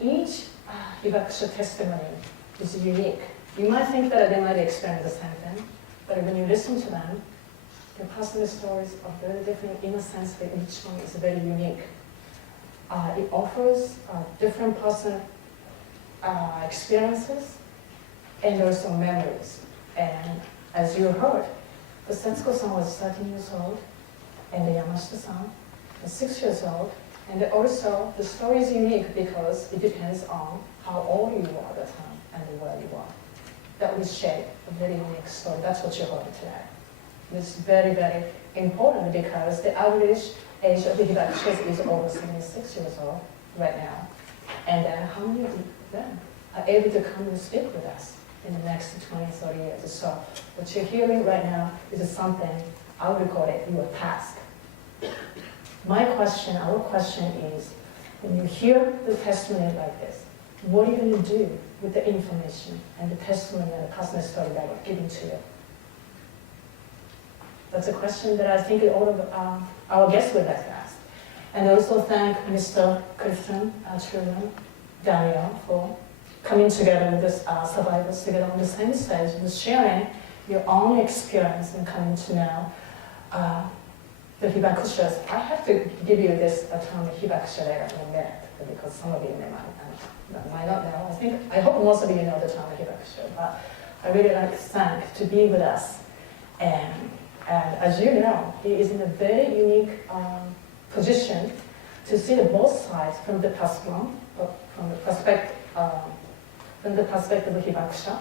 each Hibakusha testimony is unique. You might think that they might experience the same thing, but when you listen to them, their personal stories are very different in a sense that each one is very unique. It offers different personal experiences and also memories. And as you heard, the Setsuko-san was 13 years old, and the Yamashita-san was 6 years old. And also, the story is unique because it depends on how old you are at the time and where you are. That will shape a very unique story. That's what you heard today. It's very, very important because the average age of the Hibakushas is over 76 years old right now. And then how many of them are able to come and speak with us in the next 20, 30 years? So what you're hearing right now is something, I would call it your task. My question, our question is, when you hear the testimony like this, what are you going to do with the information and the testimony and the personal story that we're giving to you? That's a question that I think all of our guests would like to ask. And also thank Mr. Clifton, Truman, Daniel for coming together with us survivors together on the same stage and sharing your own experience and coming to know the Hibakushas. I have to give you this term Hibakusha later in a minute because some of you might not know. I hope most of you know the term Hibakusha, but I really like to thank to be with us. And as you know, he is in a very unique position to see the both sides from the perspective of Hibakusha,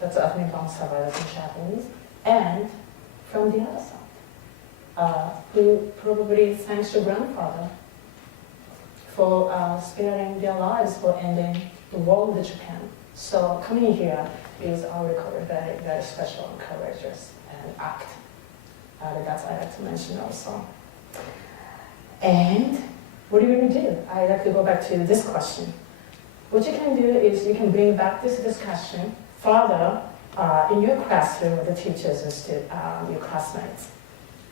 that's ethnic bomb survivors in Japanese, and from the other side. Who probably thanks your grandfather for sparing their lives for ending the war with Japan. So coming here is, I would call it, very, very special and courageous and act. That's I like to mention also. And what are you going to do? I'd like to go back to this question. What you can do is you can bring back this discussion further in your classroom with the teachers and your classmates.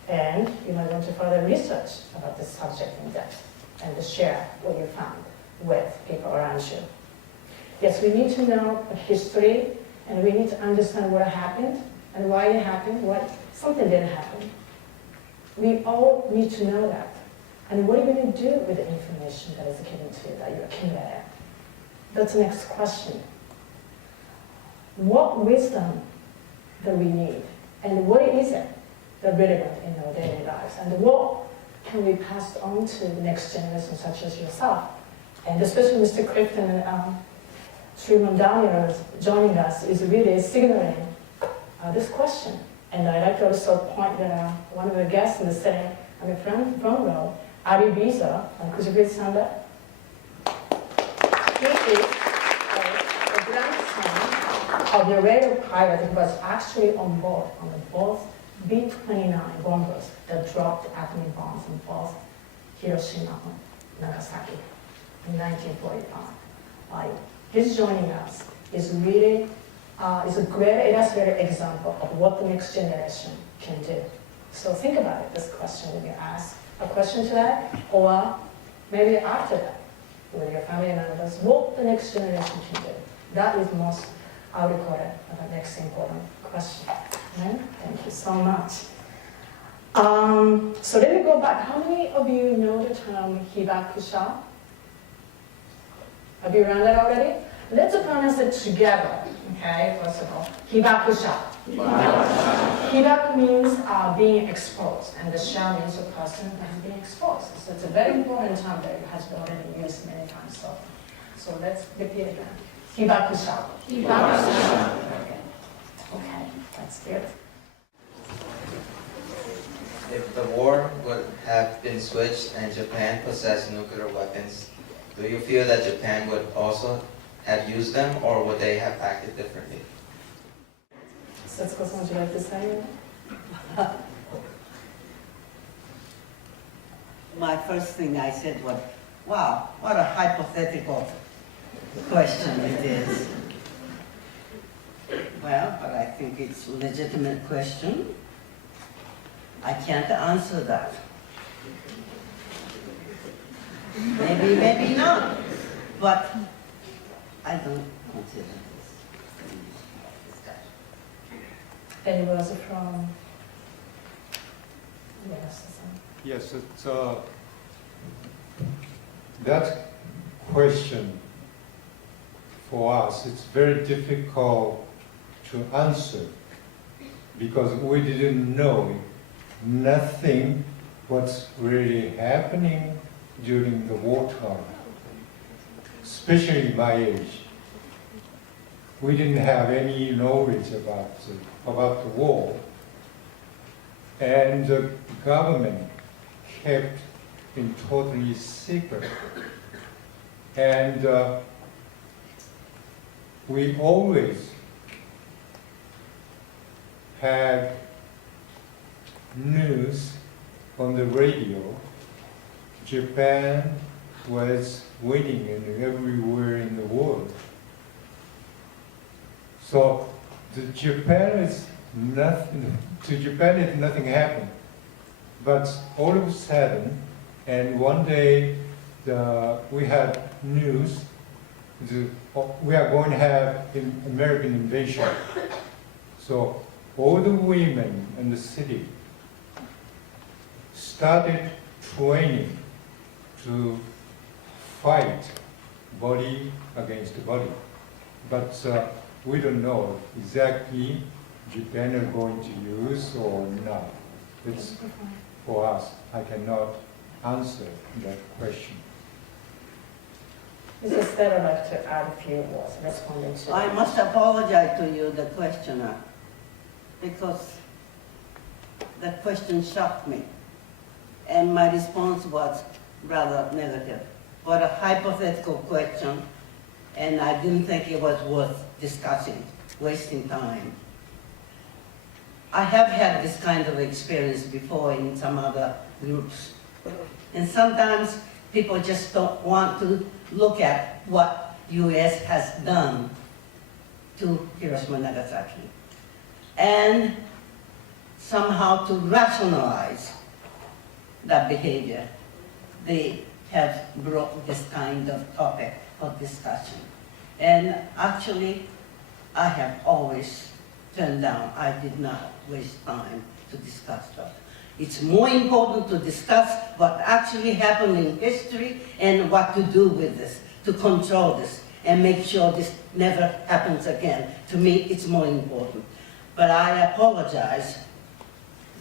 And you might want to further research about this subject in depth and to share what you found with people around you. Yes, we need to know history and we need to understand what happened and why it happened, what something didn't happen. We all need to know that. And what are you going to do with the information that is given to you, that you accumulated? That's the next question. What wisdom do we need? And what is it that relevant in our daily lives? And what can we pass on to the next generation, such as yourself? And especially Mr. Clifton and Truman Daniel joining us is really signaling this question. And I'd like to also point that one of the guests in the setting on the front row, Ari Biza, could you please stand up? He is the grandson of the railway pilot who was actually on board on the both B-29 bombers that dropped atomic bombs in both Hiroshima and Nagasaki in 1945. His joining us is really is a great illustrated example of what the next generation can do. So think about it, this question when you ask a question today, or maybe after that, with your family members, what the next generation can do. That is most, I would call it, the next important question. Right? Thank you so much. So let me go back. How many of you know the term Hibakusha? Have you learned that already? Let's pronounce it together, okay? First of all, Hibakusha. Hibaku means being exposed, and the sha means a person that is being exposed. So it's a very important term that has been already used many times. So let's repeat it again. Hibakusha. Hibakusha. Okay, that's good. If the war would have been switched and Japan possessed nuclear weapons, do you feel that Japan would also have used them, or would they have acted differently? Setsuko-san, would you like to say? My first thing I said was, wow, what a hypothetical question it is. Well, but I think it's a legitimate question. I can't answer that. Maybe, maybe not. But I don't consider this discussion. And it was from, yes, Yes, it's, that question for us, it's very difficult to answer because we didn't know nothing what's really happening during the wartime, especially my age. We didn't have any knowledge about the war, and the government kept in totally secret. And we always had news on the radio. Japan was winning everywhere in the world. So to Japan is nothing happened. But all of a sudden, and one day we had news, we are going to have an American invasion. So all the women in the city started training to fight body against body. But we don't know exactly Japan are going to use or not. It's for us. I cannot answer that question. Mrs. Stella would like to add a few words responding to. I must apologize to you, the questioner, because the question shocked me. And my response was rather negative. What a hypothetical question, and I didn't think it was worth discussing, wasting time. I have had this kind of experience before in some other groups. And sometimes people just don't want to look at what US has done to Hiroshima and Nagasaki. And somehow to rationalize that behavior, they have brought this kind of topic for discussion. And actually, I have always turned down. I did not waste time to discuss that. It's more important to discuss what actually happened in history and what to do with this, to control this, and make sure this never happens again. To me, it's more important. But I apologize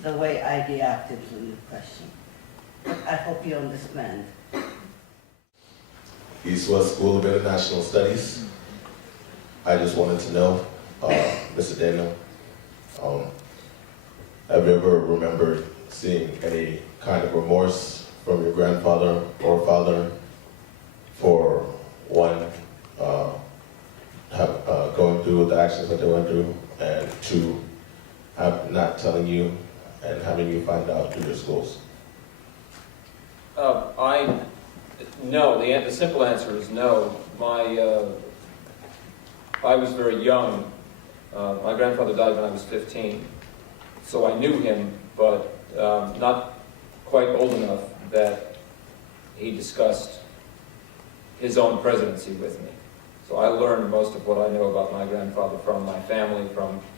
the way I reacted to your question. I hope you understand. East West School of International Studies. I just wanted to know, Mr. Daniel, have you ever remembered seeing any kind of remorse from your grandfather or father for one, going through the actions that they went through, and two, not telling you and having you find out through your schools? No, the simple answer is no. I was very young. My grandfather died when I was 15, so I knew him, but not quite old enough that he discussed his own presidency with me. So I learned most of what I know about my grandfather from my family,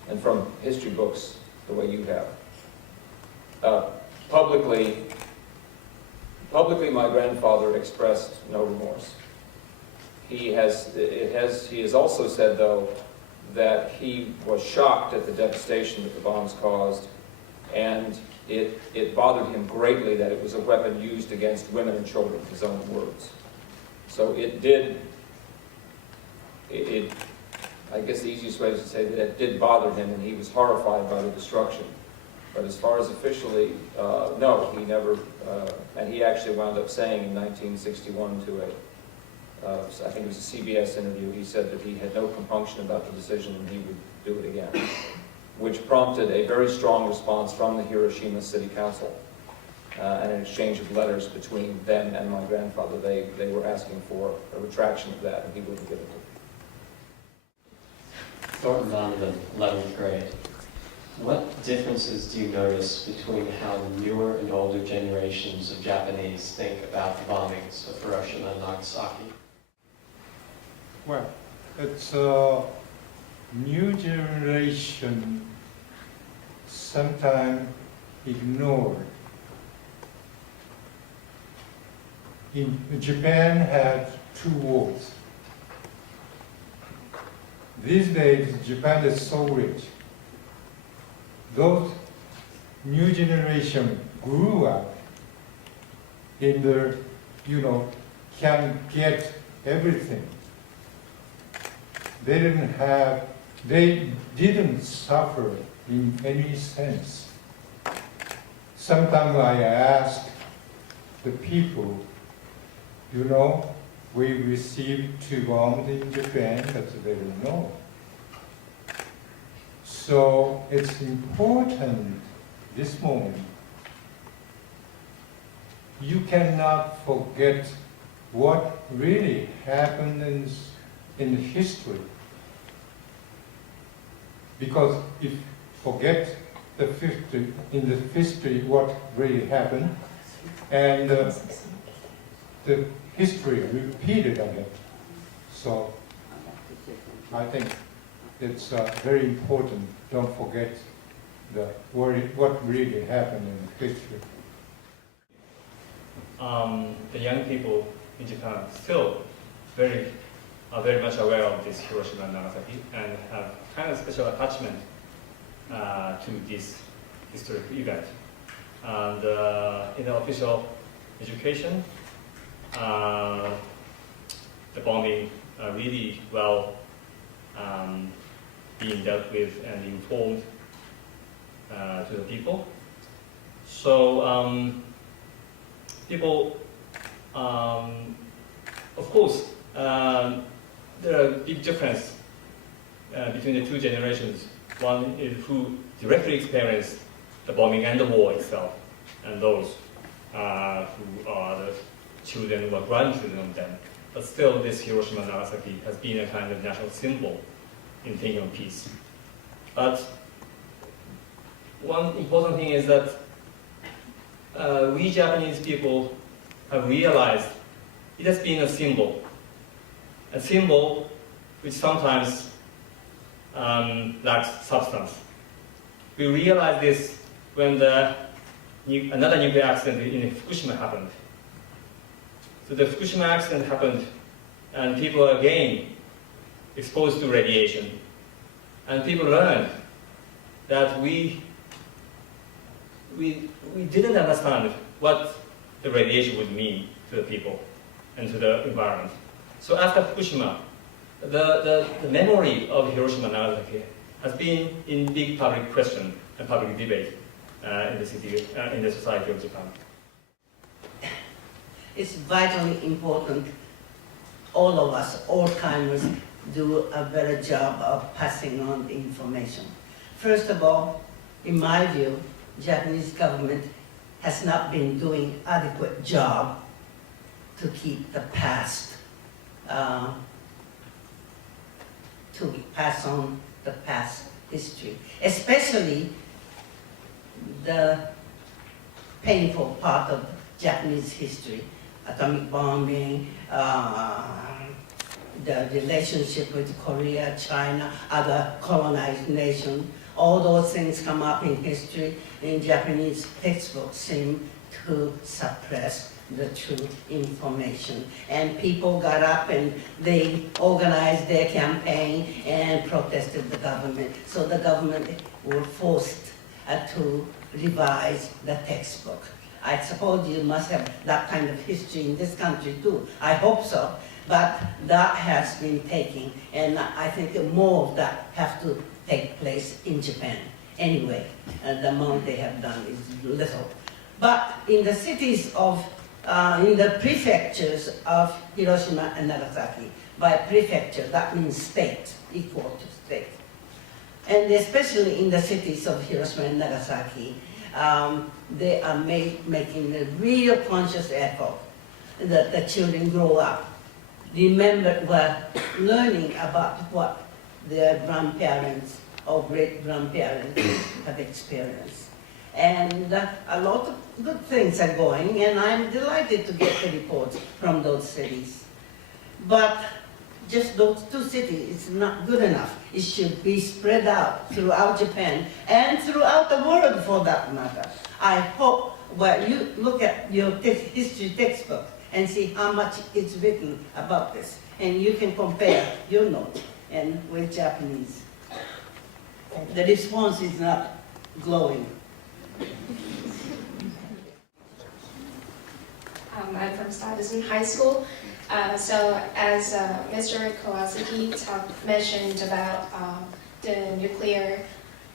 and from history books, the way you have. Publicly, my grandfather expressed no remorse. He has also said, though, that he was shocked at the devastation that the bombs caused, and it bothered him greatly that it was a weapon used against women and children, his own words. So I guess the easiest way is to say that it did bother him, and he was horrified by the destruction. But as far as officially, no, he never, and he actually wound up saying in 1961 to I think it was a CBS interview, he said that he had no compunction about the decision and he would do it again, which prompted a very strong response from the Hiroshima City Council and an exchange of letters between them and my grandfather. They were asking for a retraction of that, and he wouldn't give it to them. Thornton on the 11th grade. What differences do you notice between how the newer and older generations of Japanese think about the bombings of Hiroshima and Nagasaki? Well, it's a new generation sometimes ignored. Japan had 2 wars. These days, Japan is so rich. Those new generation grew up in the, can get everything. They didn't suffer in any sense. Sometimes I ask the people, we received 2 bombs in Japan, but they don't know. So it's important this moment. You cannot forget what really happened in history. Because if forget the history what really happened, and the history repeated again. So I think it's very important. Don't forget what really happened in history. The young people in Japan are still very much aware of this Hiroshima and Nagasaki and have kind of special attachment to this historic event. And in the official education, the bombing really well being dealt with and informed to the people. So people, of course, there are big difference between the 2 generations. One is who directly experienced the bombing and the war itself, and those who are the children or grandchildren of them. But still, this Hiroshima and Nagasaki has been a kind of national symbol in thinking of peace. But one important thing is that we Japanese people have realized it has been a symbol which sometimes lacks substance. We realized this when another nuclear accident in Fukushima happened. So the Fukushima accident happened, and people are again exposed to radiation. And people learned that we didn't understand what the radiation would mean to the people and to the environment. So after Fukushima, the memory of Hiroshima and Nagasaki has been in big public question and public debate in the society of Japan. It's vitally important all of us, all timers, do a better job of passing on the information. First of all, in my view, Japanese government has not been doing adequate job to keep the past, to pass on the past history, especially the painful part of Japanese history, atomic bombing, the relationship with Korea, China, other colonized nations. All those things come up in history. In Japanese textbooks seem to suppress the true information. And people got up and they organized their campaign and protested the government. So the government were forced to revise the textbook. I suppose you must have that kind of history in this country too. I hope so. But that has been taking, and I think more of that have to take place in Japan. Anyway, the amount they have done is little. But in the cities of, in the prefectures of Hiroshima and Nagasaki, by prefecture, that means state, equal to state. And especially in the cities of Hiroshima and Nagasaki, they are making a real conscious effort that the children grow up, were learning about what their grandparents or great-grandparents have experienced. And a lot of good things are going, and I'm delighted to get the reports from those cities. But just those two cities is not good enough. It should be spread out throughout Japan and throughout the world for that matter. I hope, well, you look at your history textbook and see how much it's written about this. And you can compare your note and with Japanese. The response is not glowing. I'm from Stuyvesant High School. So as Mr. Kawasaki mentioned about the nuclear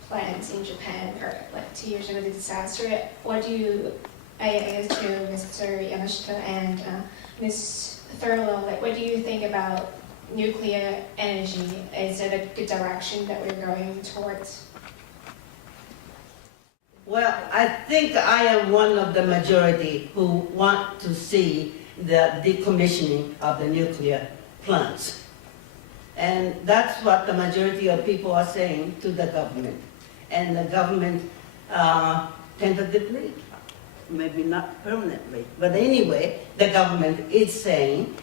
plants in Japan, or like 2 years ago, the disaster, what do you, I to Mr. Yamashita and Ms. Thurlow, like what do you think about nuclear energy? Is it a good direction that we're going towards? Well, I think I am one of the majority who want to see the decommissioning of the nuclear plants. And that's what the majority of people are saying to the government. And the government tentatively, maybe not permanently, but anyway, the government is saying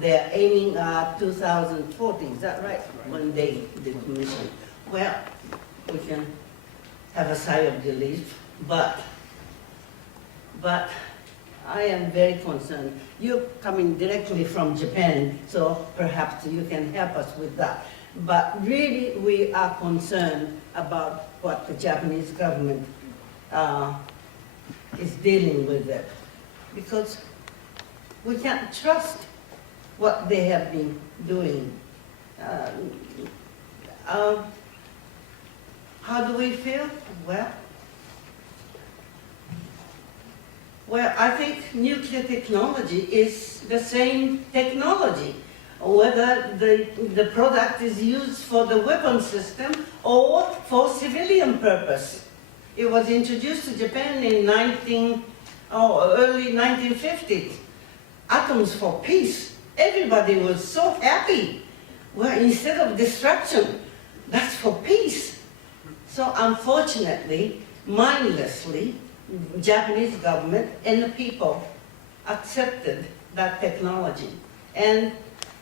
they're aiming at 2040, is that right? When they decommission. Well, we can have a sigh of relief, but I am very concerned. You're coming directly from Japan, so perhaps you can help us with that. But really, we are concerned about what the Japanese government is dealing with it, because we can't trust what they have been doing. How do we feel? Well, I think nuclear technology is the same technology, whether the product is used for the weapon system or for civilian purpose. It was introduced to Japan in early 1950s. Atoms for peace. Everybody was so happy. Well, instead of destruction, that's for peace. So unfortunately, mindlessly, Japanese government and the people accepted that technology. And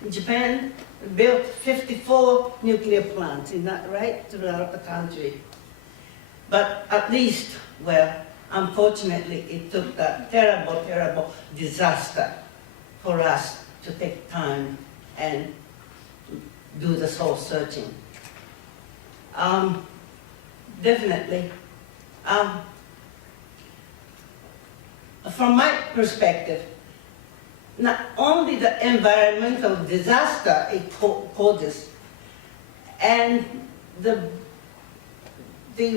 Japan built 54 nuclear plants, isn't that right, throughout the country. But at least, well, unfortunately, it took that terrible, terrible disaster for us to take time and do the soul searching. Definitely. From my perspective, not only the environmental disaster it causes, and the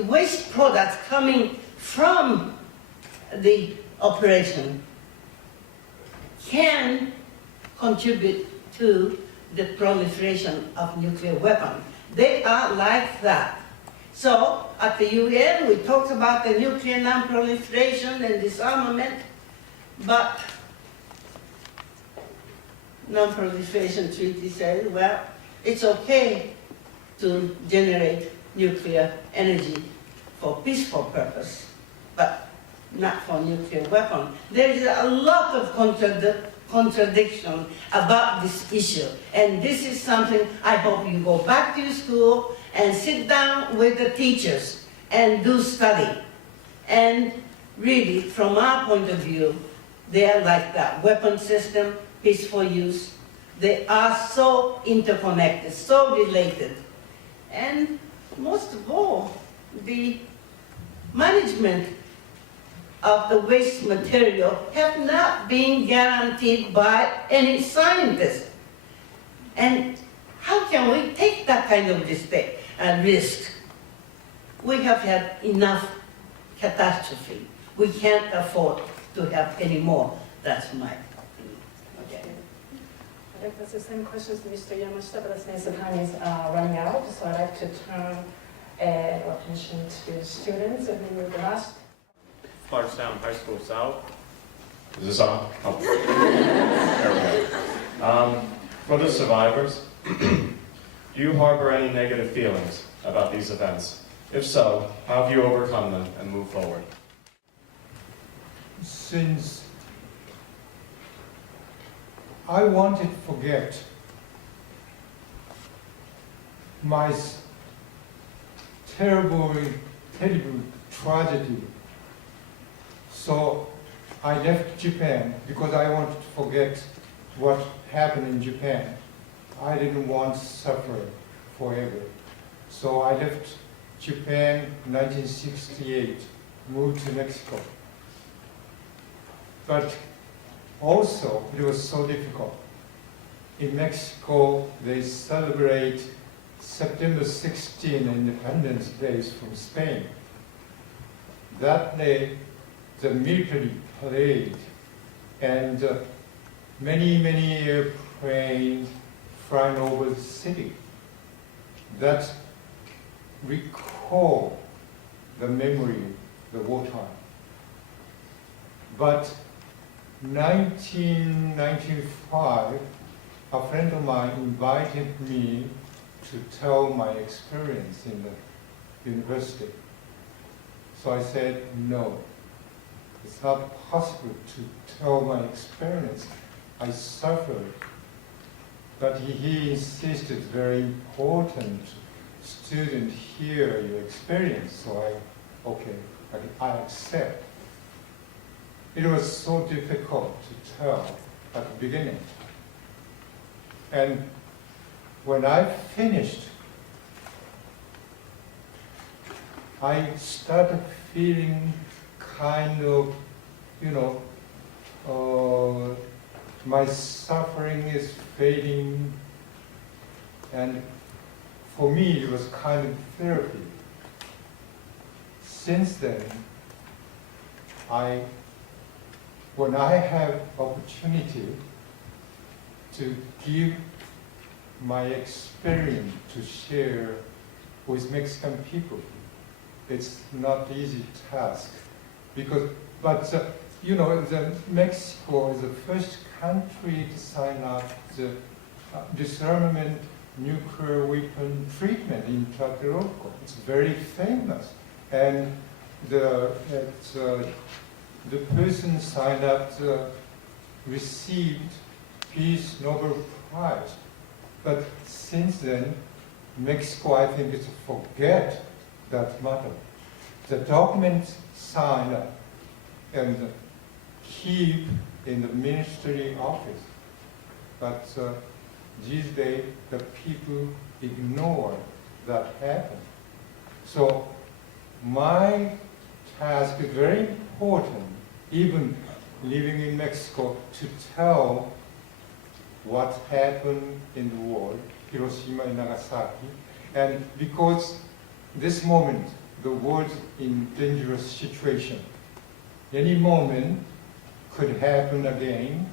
waste products coming from the operation can contribute to the proliferation of nuclear weapons. They are like that. So at the UN, we talked about the nuclear non-proliferation and disarmament, but non-proliferation treaty says, well, it's okay to generate nuclear energy for peaceful purpose, but not for nuclear weapon. There is a lot of contradiction about this issue, and this is something I hope you go back to your school and sit down with the teachers and do study. And really, from our point of view, they are like that. Weapon system, peaceful use, they are so interconnected, so related. And most of all, the management of the waste material have not been guaranteed by any scientist. And how can we take that kind of risk? We have had enough catastrophe. We can't afford to have any more. That's my opinion. Okay. I think that's the same question to Mr. Yamashita, but since the time is running out, so I'd like to turn attention to the students who were the last. Clarkstown High School South. Is this on? Oh. There we go. For the survivors, do you harbor any negative feelings about these events? If so, how have you overcome them and moved forward? Since I wanted to forget my terrible tragedy. So I left Japan because I wanted to forget what happened in Japan. I didn't want to suffer forever. So I left Japan in 1968, moved to Mexico. But also, it was so difficult. In Mexico, they celebrate September 16, Independence Day from Spain. That day, the military parade and many airplanes flying over the city. That recall the memory, the wartime. But 1995, a friend of mine invited me to tell my experience in the university. So I said, no, it's not possible to tell my experience. I suffered. But he insisted, very important, student hear your experience. So I accept. It was so difficult to tell at the beginning. And when I finished, I started feeling kind of, my suffering is fading. And for me, it was kind of therapy. Since then, when I have opportunity to give my experience to share with Mexican people, it's not easy task but Mexico is the first country to sign up the disarmament nuclear weapon treatment in Tlatelolco. It's very famous, and the person signed up received Peace Nobel Prize. But since then, Mexico, I think, is forget that matter. The document signed up and keep in the ministry office. But these days, the people ignore that happened. So my task is very important, even living in Mexico, to tell what happened in the war, Hiroshima and Nagasaki. And because this moment, the world in dangerous situation. Any moment could happen again,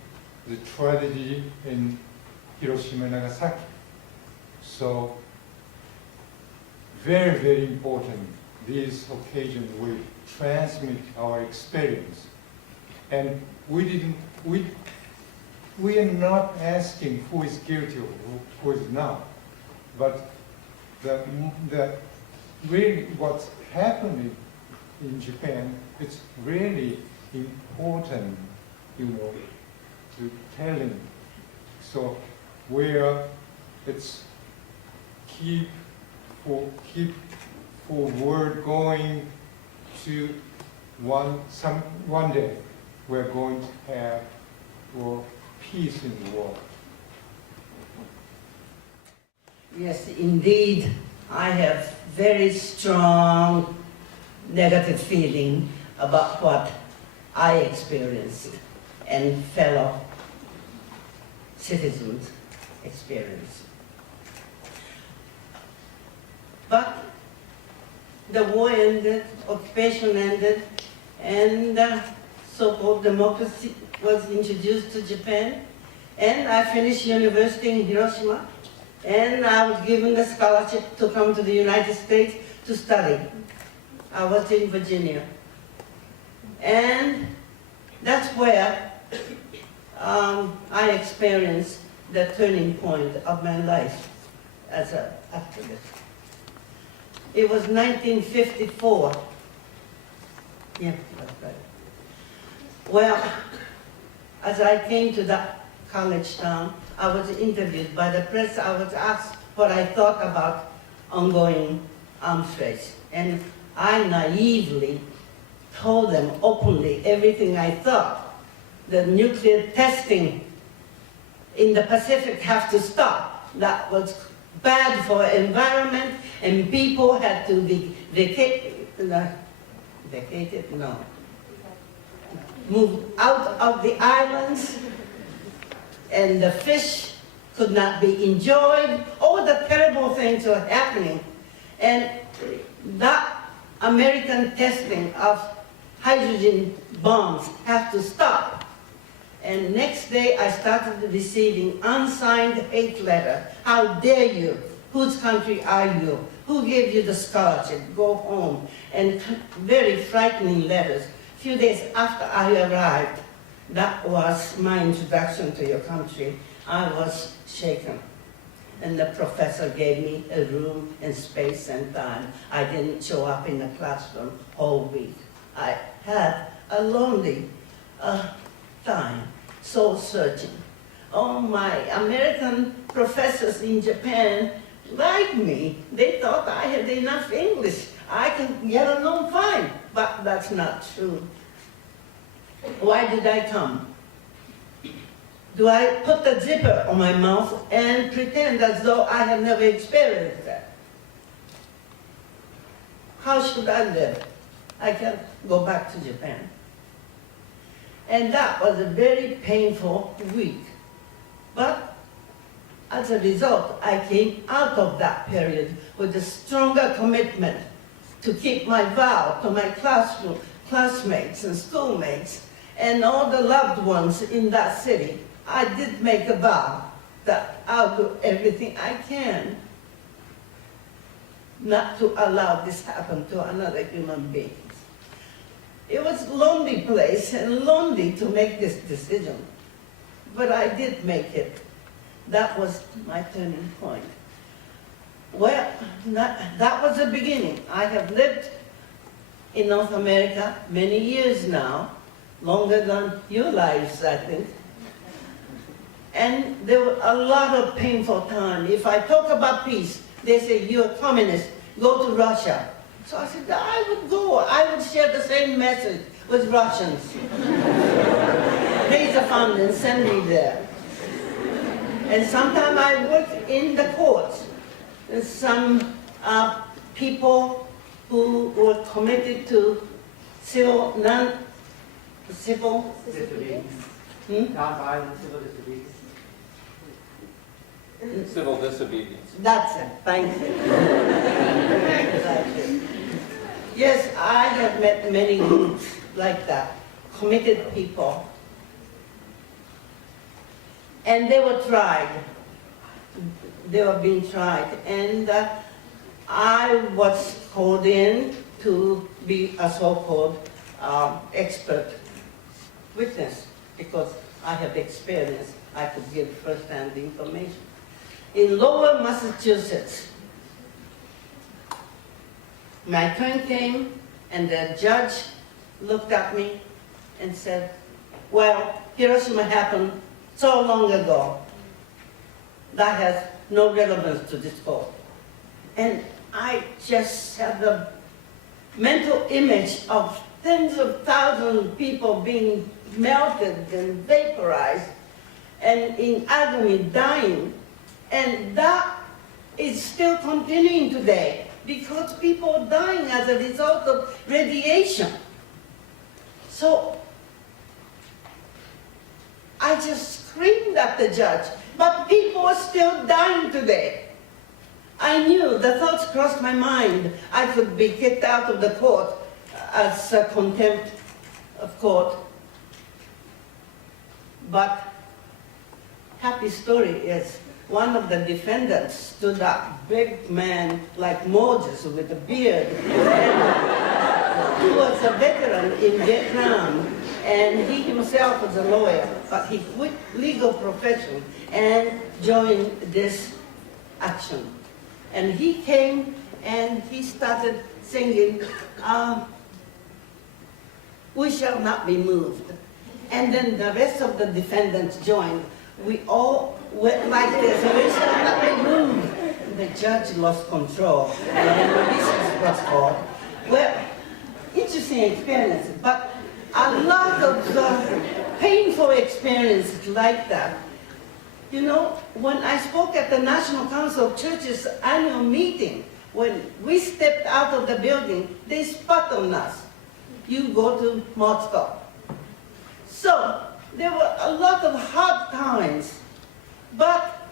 the tragedy in Hiroshima and Nagasaki. So, very important, these occasions we transmit our experience. And we are not asking who is guilty or who is not, but really what's happening in Japan, it's really important, to telling. So where it's keep forward going to one day we're going to have peace in the world. Yes, indeed, I have very strong negative feeling about what I experienced and fellow citizens experience. But the war ended, occupation ended, and so-called democracy was introduced to Japan, and I finished university in Hiroshima, and I was given the scholarship to come to the United States to study. I was in Virginia. And that's where I experienced the turning point of my life as an activist. It was 1954. Yeah, that's right. Well, as I came to that college town, I was interviewed by the press. I was asked what I thought about ongoing arms race. And I naively told them openly everything I thought. The nuclear testing in the Pacific have to stop. That was bad for environment, and people had to be move out of the islands, and the fish could not be enjoyed. All the terrible things were happening. And that American testing of hydrogen bombs have to stop. And next day I started receiving unsigned hate letter. How dare you? Whose country are you? Who gave you the scholarship? Go home. And very frightening letters. A few days after I arrived, that was my introduction to your country. I was shaken. And the professor gave me a room and space and time. I didn't show up in the classroom all week. I had a lonely time, soul searching. Oh, my American professors in Japan liked me. They thought I had enough English. I could get along fine, but that's not true. Why did I come? Do I put the zipper on my mouth and pretend as though I have never experienced that? How should I live? I can't go back to Japan. And that was a very painful week. But as a result, I came out of that period with a stronger commitment to keep my vow to my classmates and schoolmates and all the loved ones in that city. I did make a vow that I'll do everything I can not to allow this happen to another human being. It was a lonely place and lonely to make this decision, but I did make it. That was my turning point. Well, that was the beginning. I have lived in North America many years now, longer than your lives, I think. And there were a lot of painful times. If I talk about peace, they say, you're a communist, go to Russia. So I said, I would go. I would share the same message with Russians. Raise a fund and send me there. And sometimes I work in the courts. There's some people who were committed to civil disobedience. Hmm? Non-violent civil disobedience. Civil disobedience. That's it, thank you. Thank you. Yes, I have met many groups like that, committed people. And they were tried. They were being tried. And I was called in to be a so-called expert witness because I have experience. I could give first-hand information. In Lower Massachusetts, my turn came and the judge looked at me and said, well, Hiroshima happened so long ago. That has no relevance to this court. And I just had the mental image of tens of thousands of people being melted and vaporized and in agony dying. And that is still continuing today because people are dying as a result of radiation. So I just screamed at the judge, but people are still dying today. I knew, the thoughts crossed my mind, I could be kicked out of the court as a contempt of court. But happy story is, one of the defendants stood up, big man like Moses with a beard. He was a veteran in Vietnam, and he himself was a lawyer, but he quit legal profession and joined this action. And he came and he started singing, "We shall not be moved." And then the rest of the defendants joined. We all went like this, "We shall not be moved." the judge lost control, and this is what's called. Well, interesting experience, but a lot of painful experiences like that. You know, when I spoke at the National Council of Churches annual meeting, when we stepped out of the building, they spat on us. You go to Moscow. So there were a lot of hard times, but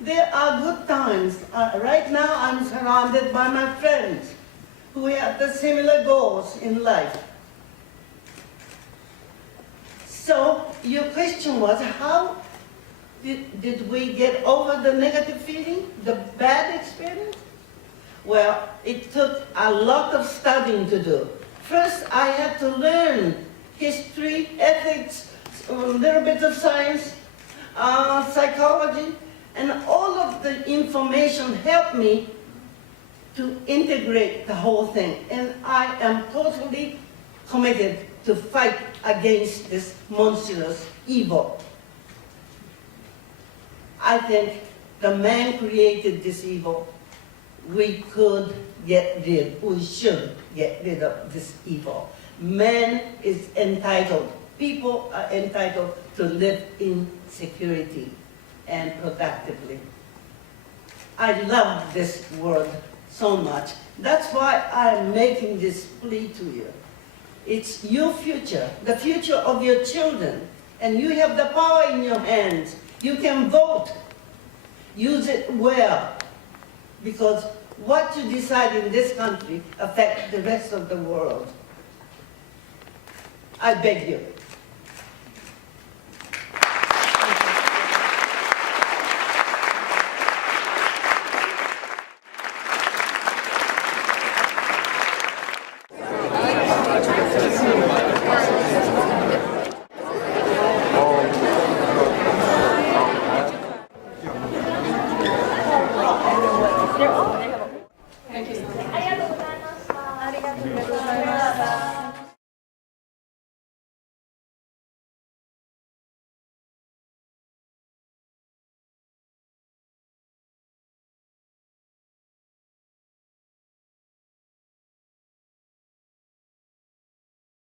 there are good times. Right now I'm surrounded by my friends who have the similar goals in life. So your question was, how did we get over the negative feeling, the bad experience? Well, it took a lot of studying to do. First, I had to learn history, ethics, a little bit of science, psychology, and all of the information helped me to integrate the whole thing. And I am totally committed to fight against this monstrous evil. I think the man created this evil. We should get rid of this evil. Man is entitled, people are entitled to live in security and productively. I love this world so much. That's why I'm making this plea to you. It's your future, the future of your children, and you have the power in your hands. You can vote. Use it well, because what you decide in this country affects the rest of the world. I beg you.